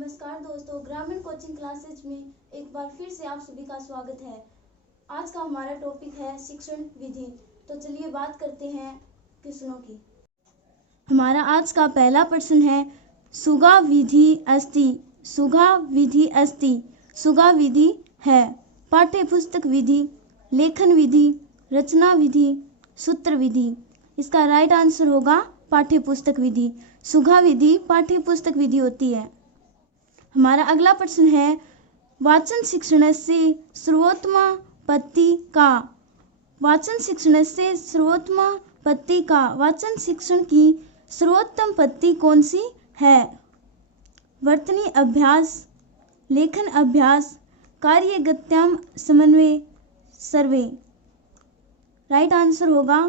नमस्कार दोस्तों, ग्रामीण कोचिंग क्लासेज में एक बार फिर से आप सभी का स्वागत है। आज का हमारा टॉपिक है शिक्षण विधि। तो चलिए बात करते हैं क्वेश्चनों की। हमारा आज का पहला प्रश्न है, सुगा विधि अस्ति। सुगा विधि अस्ति। सुगा विधि है पाठ्य पुस्तक विधि, लेखन विधि, रचना विधि, सूत्र विधि। इसका राइट आंसर होगा पाठ्य पुस्तक विधि। सुगा विधि पाठ्य पुस्तक विधि होती है। हमारा अगला प्रश्न है, वाचन शिक्षणस्य सर्वोत्तमपत्ति का। वाचन शिक्षणस्य सर्वोत्तमपत्ति का। वाचन शिक्षण की सर्वोत्तम पत्ति कौन सी है? वर्तनी अभ्यास, लेखन अभ्यास, कार्यगत्याम समन्वय, सर्वे। राइट आंसर होगा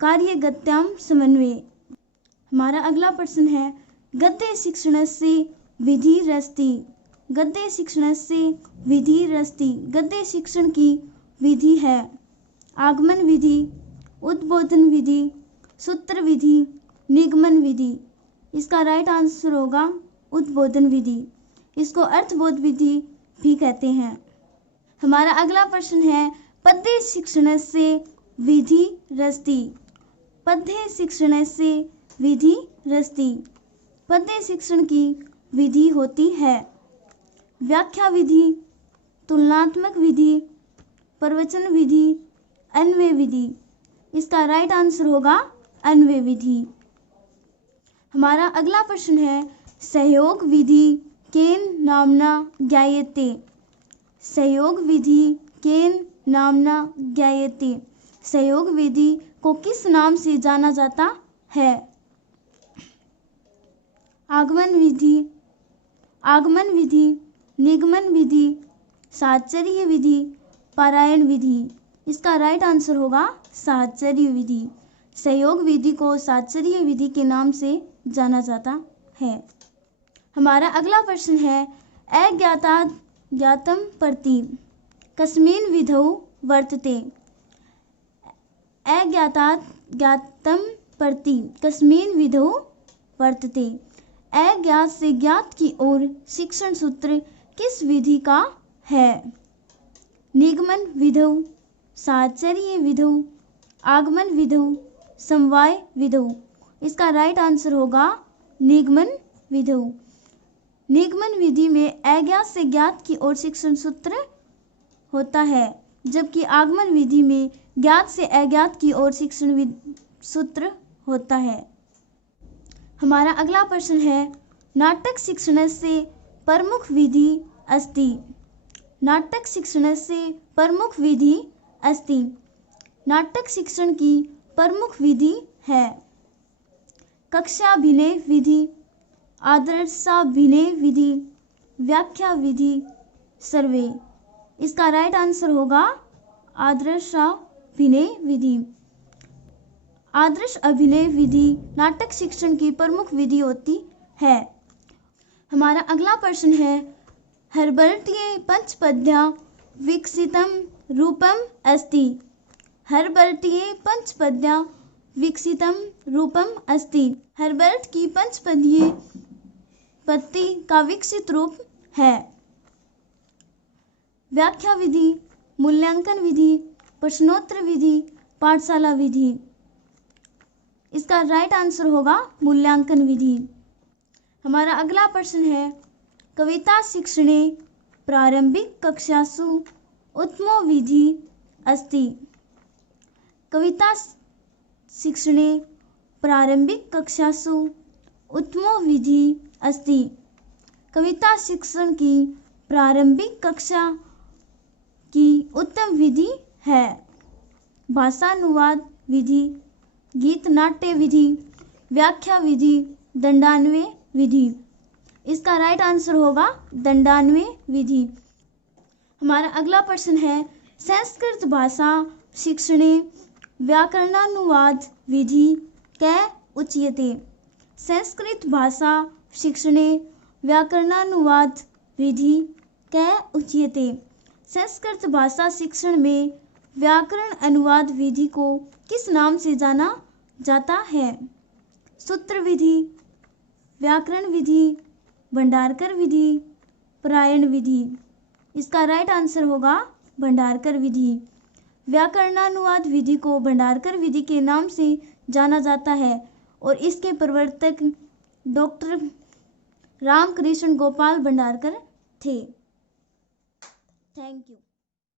कार्यगत्याम समन्वय। हमारा अगला प्रश्न है, गद्य शिक्षणस्य विधिरस्ति। गद्य शिक्षणस्य विधिरस्ति। गद्य शिक्षण की विधि है आगमन विधि, उद्बोधन विधि, सूत्र विधि, निगमन विधि। इसका राइट आंसर होगा उद्बोधन विधि। इसको अर्थबोध विधि भी कहते हैं। हमारा अगला प्रश्न है, पद्य शिक्षणस्य विधिरस्ति। पद्य शिक्षणस्य विधिरस्ति। पद्य शिक्षण की विधि होती है व्याख्या विधि, तुलनात्मक विधि, प्रवचन विधि, अन्वय विधि। इसका राइट आंसर होगा अन्वय विधि। हमारा अगला प्रश्न है, सहयोग विधि केन नामना ज्ञायते। सहयोग विधि केन नामना ज्ञायते। सहयोग विधि को किस नाम से जाना जाता है? आगमन विधि, आगमन विधि, निगमन विधि, साहचर्य विधि, पारायण विधि। इसका राइट आंसर होगा साहचर्य विधि। सहयोग विधि को साहचर्य विधि के नाम से जाना जाता है। हमारा अगला प्रश्न है, अज्ञाता ज्ञातम प्रति कस्मिन् विधौ वर्तते। अज्ञाता ज्ञातम प्रति कस्मिन् विधौ वर्तते। अज्ञात से ज्ञात की ओर शिक्षण सूत्र किस विधि का है? निगमन विधौ, साहचर्य विधौ, आगमन विधौ, समवाय विधौ। इसका राइट आंसर होगा निगमन विधौ। निगमन विधि में अज्ञात से ज्ञात की ओर शिक्षण सूत्र होता है, जबकि आगमन विधि में ज्ञात से अज्ञात की ओर शिक्षण सूत्र होता है। हमारा अगला प्रश्न है, नाटक शिक्षणस्य प्रमुख विधि अस्ति। नाटक शिक्षणस्य प्रमुख विधि अस्ति। नाटक शिक्षण की प्रमुख विधि है कक्षाभिनय विधि, आदर्शाभिनय विधि, व्याख्या विधि, सर्वे। इसका राइट आंसर होगा आदर्शाभिनय विधि। आदर्श अभिनय विधि नाटक शिक्षण की प्रमुख विधि होती है। हमारा अगला प्रश्न है, हर्बर्टीय पंचपद्या विकसितम रूपम अस्ति। हर्बर्टीय पंचपद्या विकसितम रूपम अस्ति। हर्बर्ट की पंचपदीय पत्ती का विकसित रूप है व्याख्या विधि, मूल्यांकन विधि, प्रश्नोत्तर विधि, पाठशाला विधि। इसका राइट आंसर होगा मूल्यांकन विधि। हमारा अगला प्रश्न है, कविता शिक्षणे प्रारंभिक कक्षासु उत्तमो विधि अस्ति। कविता शिक्षणे प्रारंभिक कक्षासु उत्तमो विधि अस्ति। कविता शिक्षण की प्रारंभिक कक्षा की उत्तम विधि है भाषानुवाद विधि, गीत नाट्य विधि, व्याख्या विधि, दंडान्वय विधि। इसका राइट आंसर होगा दंडान्वय विधि। हमारा अगला प्रश्न है, संस्कृत भाषा शिक्षणे व्याकरणानुवाद विधि कै उच्यते। संस्कृत भाषा शिक्षणे व्याकरणानुवाद विधि कै उच्यते। संस्कृत भाषा शिक्षण में व्याकरण अनुवाद विधि को किस नाम से जाना जाता है? सूत्र विधि, व्याकरण विधि, भंडारकर विधि, परायण विधि। इसका राइट आंसर होगा भंडारकर विधि। व्याकरणानुवाद विधि को भंडारकर विधि के नाम से जाना जाता है और इसके प्रवर्तक डॉक्टर रामकृष्ण गोपाल भंडारकर थे। Thank you.